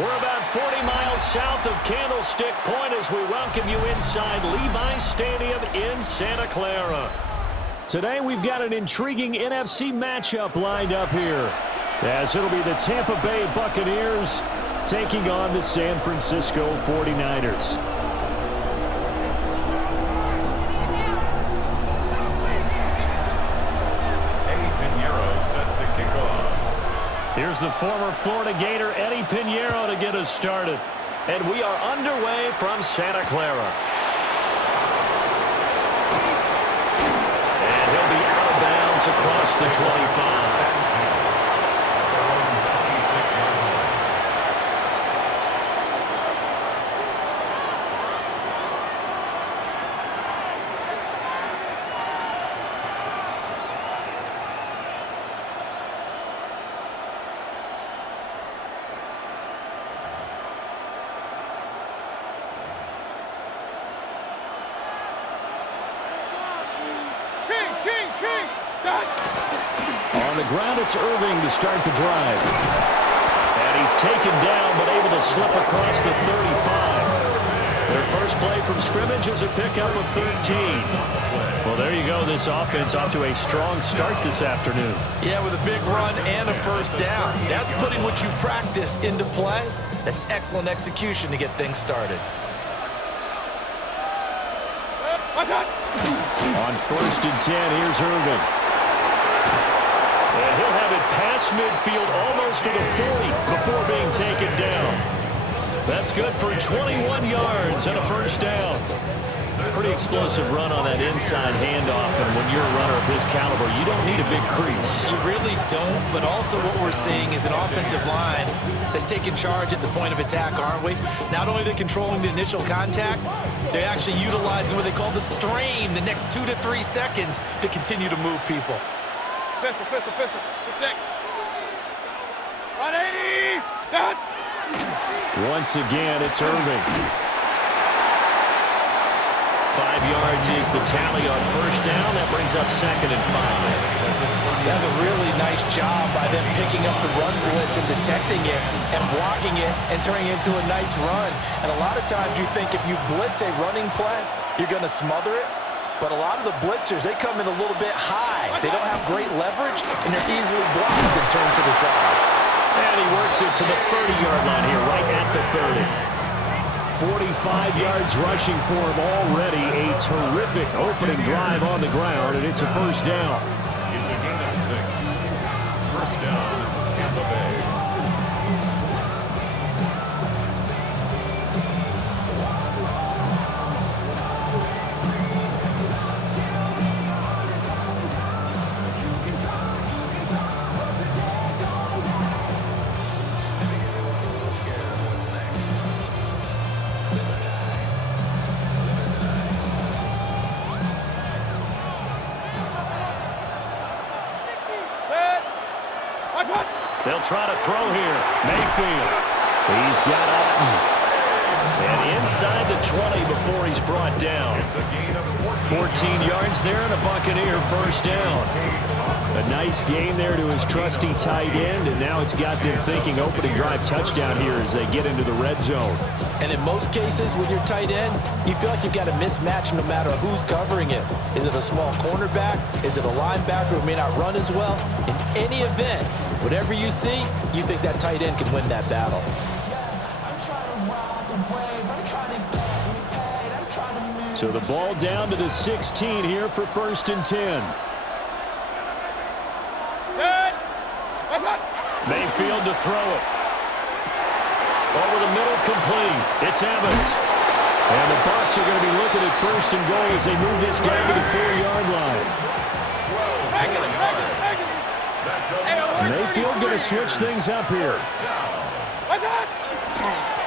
We're about 40 miles south of Candlestick Point as we welcome you inside Levi's Stadium in Santa Clara. Today we've got an intriguing NFC matchup lined up here, as it'll be the Tampa Bay Buccaneers taking on the San Francisco 49ers. Here's the former Florida Gator Eddie Pinheiro to get us started. And we are underway from Santa Clara. And he'll be out of bounds across the 25. On the ground, it's Irving to start the drive. And he's taken down, but able to slip across the 35. Their first play from scrimmage is a pickup of 13. Well, there you go. This offense off to a strong start this afternoon. Yeah, with a big run and a first down. That's putting what you practice into play. That's excellent execution to get things started. On 1st and 10, here's Irving. And he'll have it past midfield almost to the 40 before being taken down. That's good for 21 yards and a first down. Pretty explosive run on that inside handoff, and when you're a runner of his caliber, you don't need a big crease. You really don't, but also what we're seeing is an offensive line that's taking charge at the point of attack, aren't we? Not only are they controlling the initial contact, they're actually utilizing what they call the strain the next 2 to 3 seconds to continue to move people. Pistol. 6. 180. Once again, it's Irving. 5 yards is the tally on first down. That brings up 2nd and 5. That's a really nice job by them picking up the run blitz and detecting it and blocking it and turning it into a nice run. And a lot of times you think if you blitz a running play, you're going to smother it. But a lot of the blitzers, they come in a little bit high. They don't have great leverage, and they're easily blocked and turned to the side. And he works it to the 30-yard line here, right at the 30. 45 yards rushing for him already. A terrific opening drive on the ground, and it's a first down. It's a gain of 6. First down, Tampa Bay. They'll try to throw here. Mayfield. He's got Alton. And inside the 20 before he's brought down. 14 yards there and a Buccaneer first down. A nice gain there to his trusty tight end, and now it's got them thinking opening drive touchdown here as they get into the red zone. And in most cases with your tight end, you feel like you've got a mismatch no matter who's covering it. Is it a small cornerback? Is it a linebacker who may not run as well? In any event, whatever you see, you think that tight end can win that battle. So the ball down to the 16 here for 1st and 10. Mayfield to throw it. Over the middle, complete. It's Evans. And the Bucs are going to be looking at 1st and goal as they move this down to the 4-yard line. Mayfield going to switch things up here.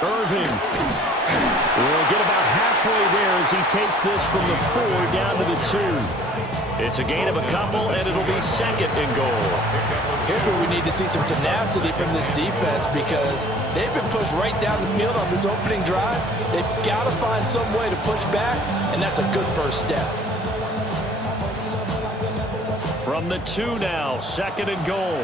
Irving will get about halfway there as he takes this from the 4 down to the 2. It's a gain of a couple, and it'll be 2nd and goal. Here's where we need to see some tenacity from this defense, because they've been pushed right down the field on this opening drive. They've got to find some way to push back, and that's a good first step. From the 2 now, 2nd and goal.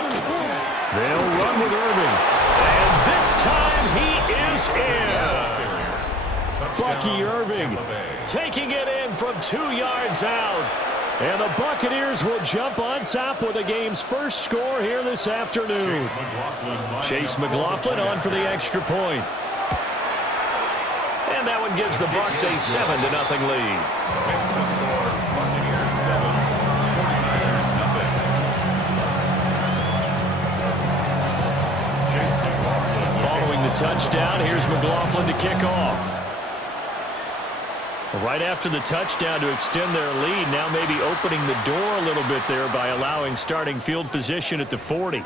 They'll run with Irving. And this time he is in. Yes. Bucky Irving taking it in from 2 yards out. And the Buccaneers will jump on top with the game's first score here this afternoon. Chase McLaughlin on for the extra point. And that one gives the Bucs a 7-0 lead. Makes the score Buccaneers 7, 49ers nothing. Chase McLaughlin. Following the touchdown, here's McLaughlin to kick off. Right after the touchdown to extend their lead, now maybe opening the door a little bit there by allowing starting field position at the 40.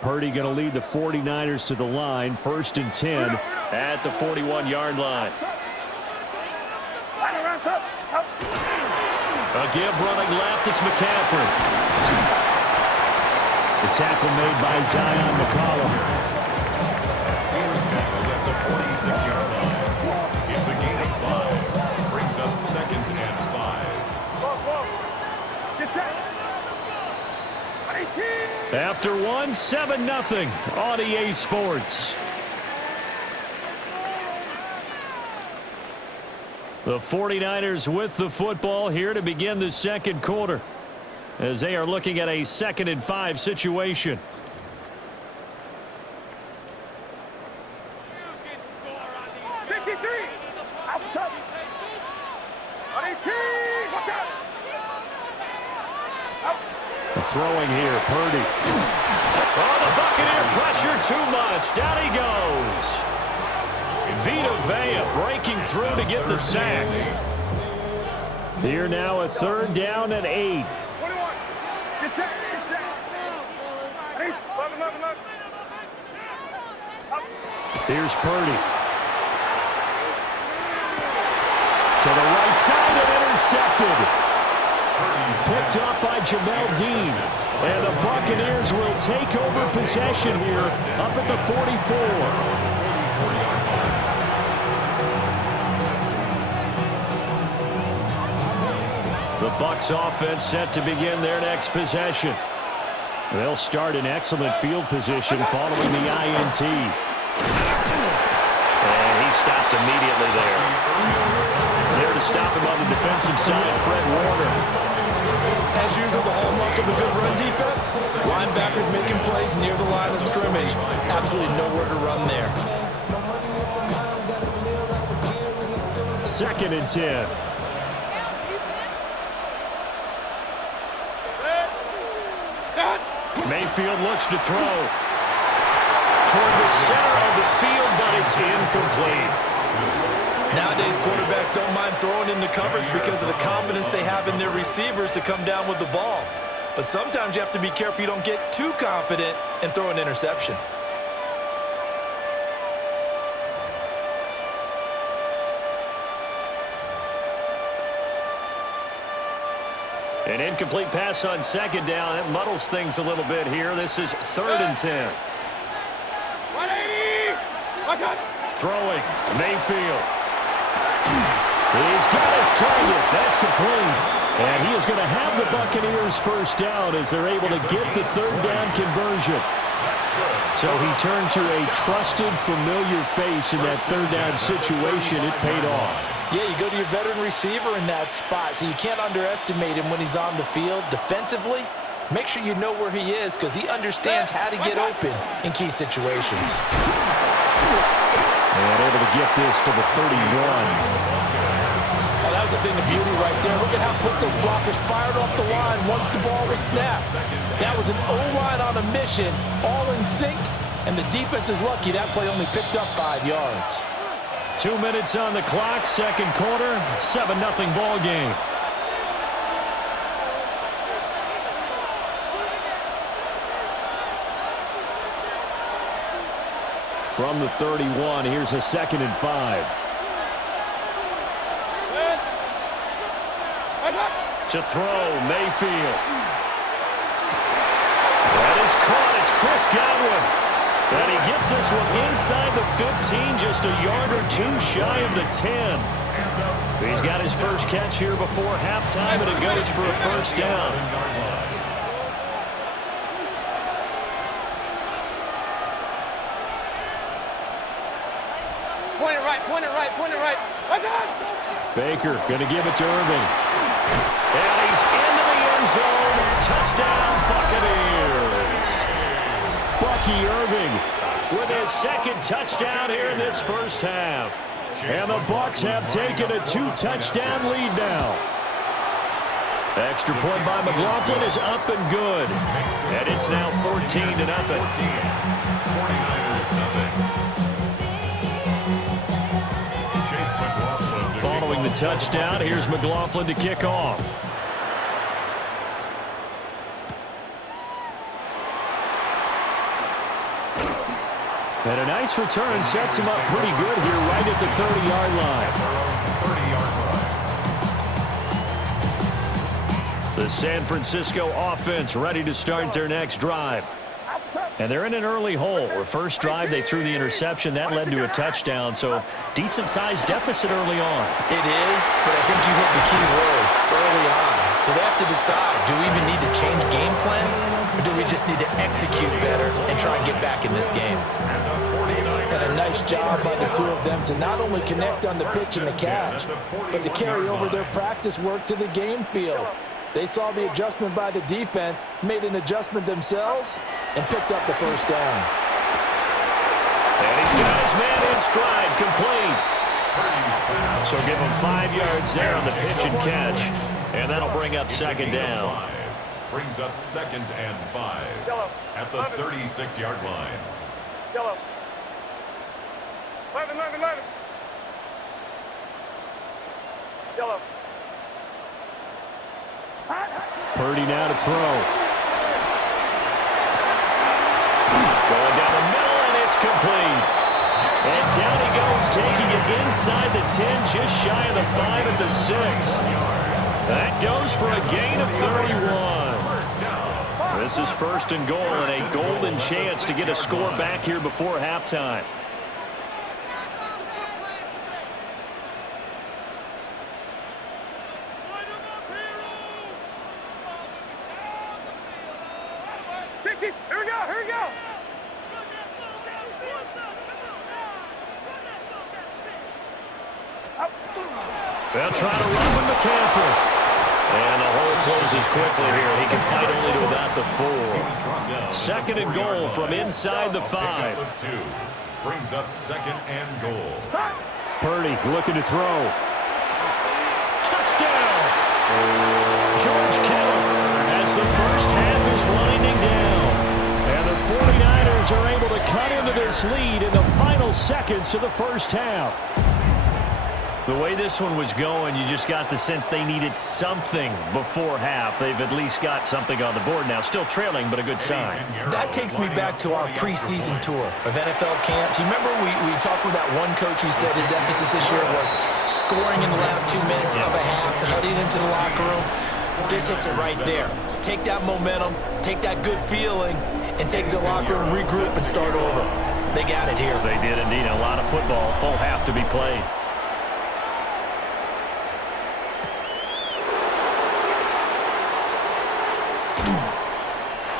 Purdy going to lead the 49ers to the line, 1st and 10 at the 41-yard line. A give running left, it's McCaffrey. The tackle made by Zion McCollum. First tackled at the 46-yard line. It's a gain of 5. Brings up 2nd and 5. After one, 7-0 on EA Sports. The 49ers with the football here to begin the second quarter, as they are looking at a 2nd and 5 situation. Throwing here, Purdy. Oh, the Buccaneer pressure too much. Down he goes. Vita Vea breaking through to get the sack. Here now a 3rd down and 8. Here's Purdy. To the right side and intercepted. Picked off by Jamel Dean. And the Buccaneers will take over possession here up at the 44. The Bucs offense set to begin their next possession. They'll start in excellent field position following the INT. And he stopped immediately there. There to stop him on the defensive side, Fred Warner. As usual, the hallmark of a good run defense, linebackers making plays near the line of scrimmage. Absolutely nowhere to run there. 2nd and 10. Mayfield looks to throw toward the center of the field, but it's incomplete. Nowadays, quarterbacks don't mind throwing into coverage because of the confidence they have in their receivers to come down with the ball. But sometimes you have to be careful you don't get too confident and throw an interception. An incomplete pass on 2nd down. That muddles things a little bit here. This is 3rd and 10. 180! Throwing, Mayfield. He's got his target. That's complete. And he is going to have the Buccaneers first down as they're able to get the 3rd down conversion. So he turned to a trusted, familiar face in that 3rd down situation. It paid off. Yeah, you go to your veteran receiver in that spot, so you can't underestimate him when he's on the field. Defensively, make sure you know where he is because he understands how to get open in key situations. And able to get this to the 31. Oh, that was a thing of beauty right there. Look at how quick those blockers fired off the line once the ball was snapped. That was an O-line on a mission, all in sync, and the defense is lucky that play only picked up 5 yards. 2 minutes on the clock, second quarter, 7-0 ball game. From the 31, here's a 2nd and 5. To throw, Mayfield. That is caught. It's Chris Godwin. And he gets this one inside the 15, just a yard or two shy of the 10. He's got his first catch here before halftime, and it goes for a first down. Point it right, point it right, point it right. What's up? Baker going to give it to Irving. And he's into the end zone. Touchdown, Buccaneers. Bucky Irving with his second touchdown here in this first half. And the Bucs have taken a 2-touchdown lead now. Extra point by McLaughlin is up and good. And it's now 14-0. 49ers nothing. Following the touchdown, here's McLaughlin to kick off. And a nice return sets him up pretty good here right at the 30-yard line. The San Francisco offense ready to start their next drive. And they're in an early hole. Where first drive, they threw the interception. That led to a touchdown, so decent-sized deficit early on. It is, but I think you hit the key words early on. So they have to decide, do we even need to change game plan, or do we just need to execute better and try and get back in this game? And a nice job by the two of them to not only connect on the pitch and the catch, but to carry over their practice work to the game field. They saw the adjustment by the defense, made an adjustment themselves, and picked up the first down. And he's got his man in stride, complete. So give him 5 yards there on the pitch and catch, and that'll bring up second down. Brings up 2nd and 5 at the 36-yard line. Yellow. 11, 11, 11. Yellow. Purdy now to throw. Going down the middle, and it's complete. And down he goes, taking it inside the 10, just shy of the 5 at the 6. That goes for a gain of 31. This is 1st and goal, and a golden chance to get a score back here before halftime. Here we go, here we go. They'll try to run with McCaffrey. And the hole closes quickly here. He can fight only to about the 4. 2nd and goal from inside the 5. Brings up 2nd and goal. Purdy looking to throw. Touchdown! George Kittle as the first half is winding down. And the 49ers are able to cut into this lead in the final seconds of the first half. The way this one was going, you just got the sense they needed something before half. They've at least got something on the board now. Still trailing, but a good sign. That takes me back to our preseason tour of NFL camps. You remember we talked with that one coach who said his emphasis this year was scoring in the last 2 minutes of a half, heading into the locker room. This hits it right there. Take that momentum, take that good feeling, and take the locker room, regroup, and start over. They got it here. They did indeed. A lot of football, full half to be played.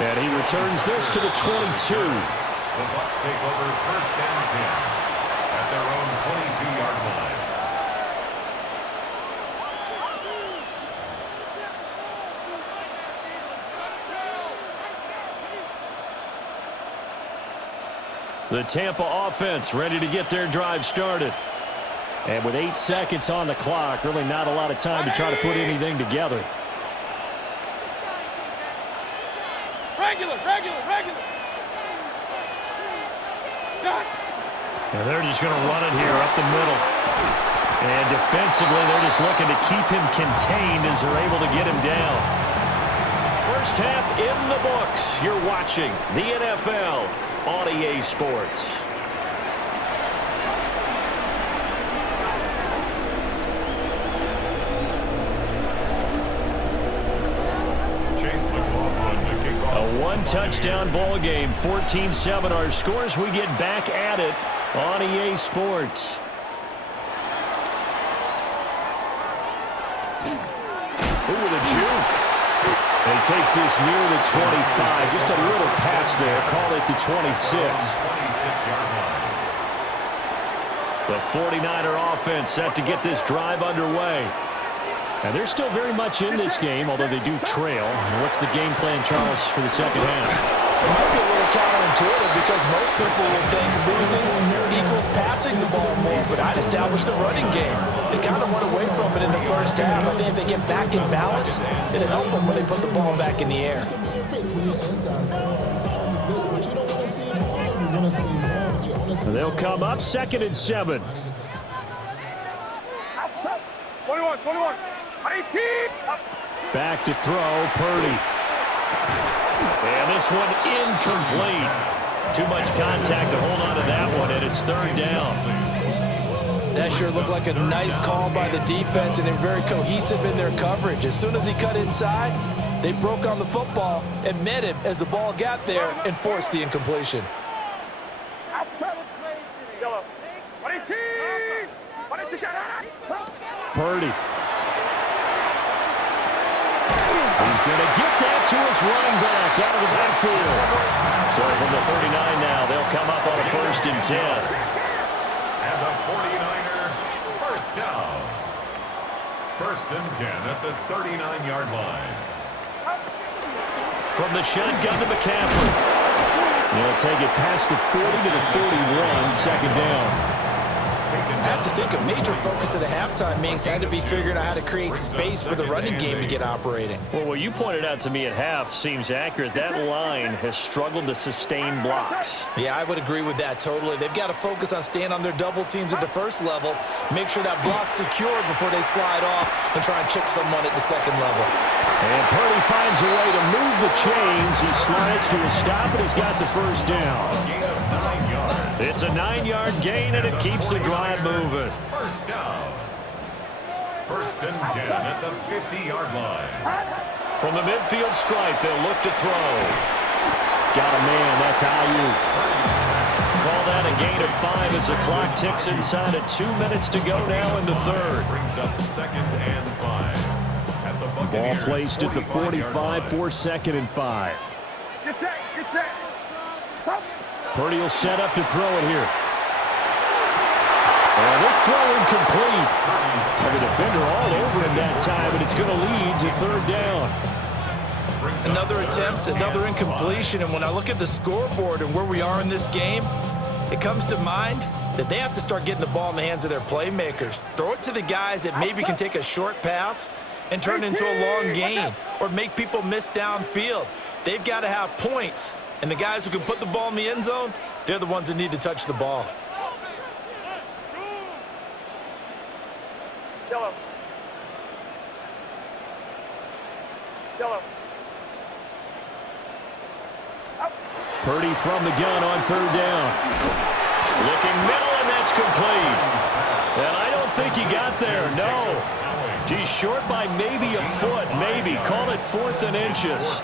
And he returns this to the 22. The Bucs take over 1st and 10 at their own 22-yard line. The Tampa offense ready to get their drive started. And with 8 seconds on the clock, really not a lot of time to try to put anything together. Regular. And they're just going to run it here up the middle. And defensively, they're just looking to keep him contained as they're able to get him down. First half in the books. You're watching the NFL on EA Sports. A one-touchdown ball game, 14-7 our scores. We get back at it on EA Sports. takes this near the 25. Just a little pass there. Call it the 26. 26-yard line. The 49er offense set to get this drive underway. And they're still very much in this game, although they do trail. What's the game plan, Charles, for the second half? It might be a little counterintuitive because most people would think losing equals passing the ball more, but I'd establish the running game. They kind of went away from it in the first half. I think if they get back in balance, it'll help them when they put the ball back in the air. They'll come up 2nd and 7. 21, 21, 18. Back to throw, Purdy. And this one incomplete. Too much contact to hold on to that one, and it's 3rd down. That sure looked like a nice call by the defense, and they're very cohesive in their coverage. As soon as he cut inside, they broke on the football and met him as the ball got there and forced the incompletion. Yellow. 18. Purdy. He's going to get that to his running back out of the backfield. So from the 39 now, they'll come up on a 1st and 10. And the 49er first down. 1st and 10 at the 39-yard line. From the shotgun to McCaffrey. They'll take it past the 40 to the 41, 2nd down. I have to think a major focus of the halftime meetings had to be figuring out how to create space for the running game to get operating. Well, what you pointed out to me at half seems accurate. That line has struggled to sustain blocks. Yeah, I would agree with that totally. They've got to focus on staying on their double teams at the first level, make sure that block's secured before they slide off and try and chip someone at the 2nd level. And Purdy finds a way to move the chains. He slides to a stop, and he's got the 1st down. Gain of 9 yards. It's a 9-yard gain, and it keeps the drive moving. First down. 1st and 10 at the 50-yard line. From the midfield stripe, they'll look to throw. Got a man. That's Ayuk. Call that a gain of 5 as the clock ticks inside of 2 minutes to go now in the 3rd. Brings up 2nd and 5. At the Ball Buccaneers' placed at the 45 for 2nd and 5. Get set, get set. Stop. Purdy will set up to throw it here. And this throw incomplete. And the defender all over him that time, and it's going to lead to 3rd down. Another attempt, another incompletion, and when I look at the scoreboard and where we are in this game, it comes to mind that they have to start getting the ball in the hands of their playmakers. Throw it to the guys that maybe can take a short pass and turn it into a long gain or make people miss downfield. They've got to have points, and the guys who can put the ball in the end zone, they're the ones that need to touch the ball. Yellow. Yellow. Purdy from the gun on 3rd down. Looking middle, and that's complete. And I don't think he got there, no. He's short by maybe a foot, maybe. Call it 4th and inches.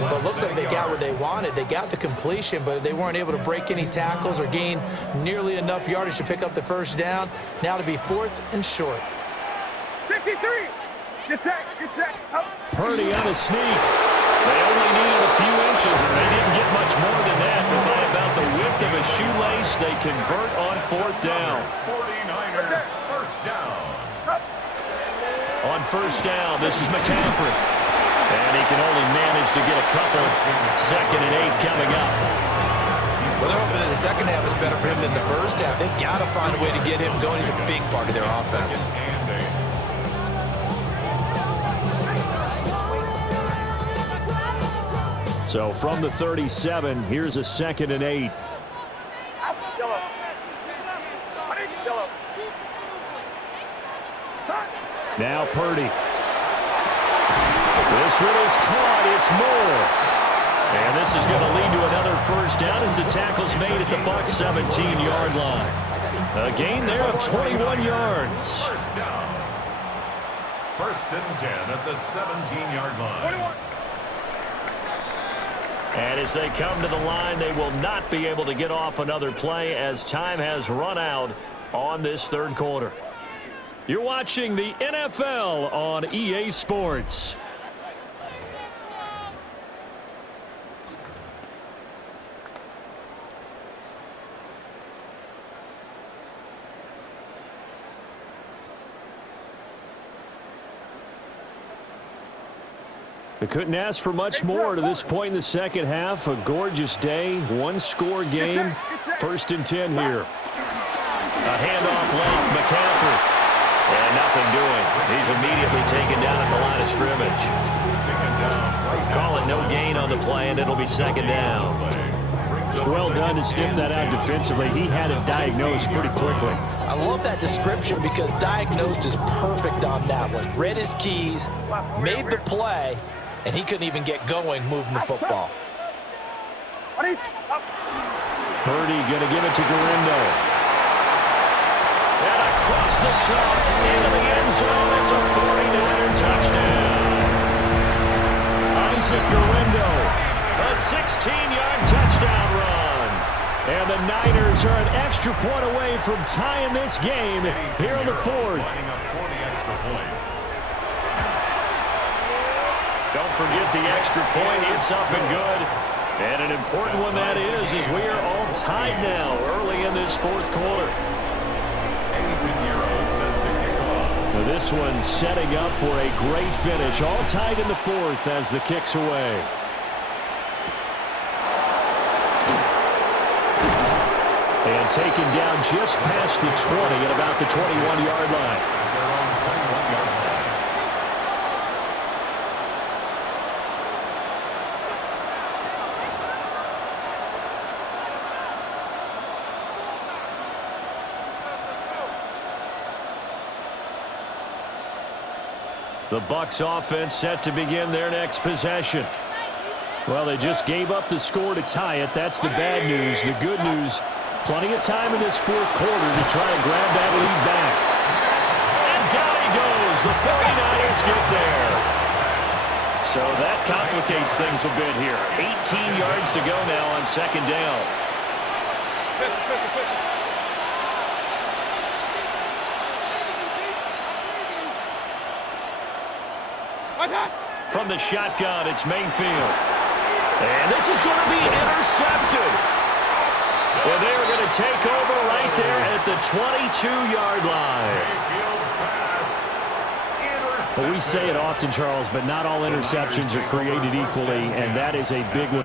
But it looks like they got what they wanted. They got the completion, but they weren't able to break any tackles or gain nearly enough yardage to pick up the 1st down. Now to be 4th and short. 53. Get set, get set. Up. Purdy on a sneak. They only needed a few inches, and they didn't get much more than that. But by about the width of a shoelace, they convert on 4th down. 49er first down. On 1st down, this is McCaffrey. And he can only manage to get a couple. 2nd and 8 coming up. Well, they're hoping that the second half is better for him than the first half. They've got to find a way to get him going. He's a big part of their offense. So from the 37, here's a 2nd and 8. Yellow. Yellow. Now Purdy. This one is caught. It's Moore. And this is going to lead to another 1st down as the tackle's made at the Bucs 17-yard line. A gain there of 21 yards. First down. 1st and 10 at the 17-yard line. 21. And as they come to the line, they will not be able to get off another play as time has run out on this 3rd quarter. You're watching the NFL on EA Sports. They couldn't ask for much more to this point in the second half. A gorgeous day, one-score game. 1st and 10 here. A handoff left, McCaffrey. And nothing doing. He's immediately taken down at the line of scrimmage. Call it no gain on the play, and it'll be 2nd down. Well done to sniff that out defensively. He had it diagnosed pretty quickly. I love that description because diagnosed is perfect on that one. Read his keys, made the play, and he couldn't even get going moving the football. Purdy going to give it to Garindo. And across the chalk into the end zone. It's a 49er touchdown. Isaac Garindo, a 16-yard touchdown run. And the Niners are an extra point away from tying this game here in the 4th. Don't forget the extra point. It's up and good. And an important one that is as we are all tied now early in this 4th quarter. Now this one setting up for a great finish. All tied in the 4th as the kick's away. And taken down just past the 20 at about the 21-yard line. The Bucs offense set to begin their next possession. Well, they just gave up the score to tie it. That's the bad news. The good news, plenty of time in this 4th quarter to try to grab that lead back. And down he goes. The 49ers get there. So that complicates things a bit here. 18 yards to go now on 2nd down. From the shotgun, it's Mayfield. And this is going to be intercepted. Well, they are going to take over right there at the 22-yard line. Well, we say it often, Charles, but not all interceptions are created equally, and that is a big one.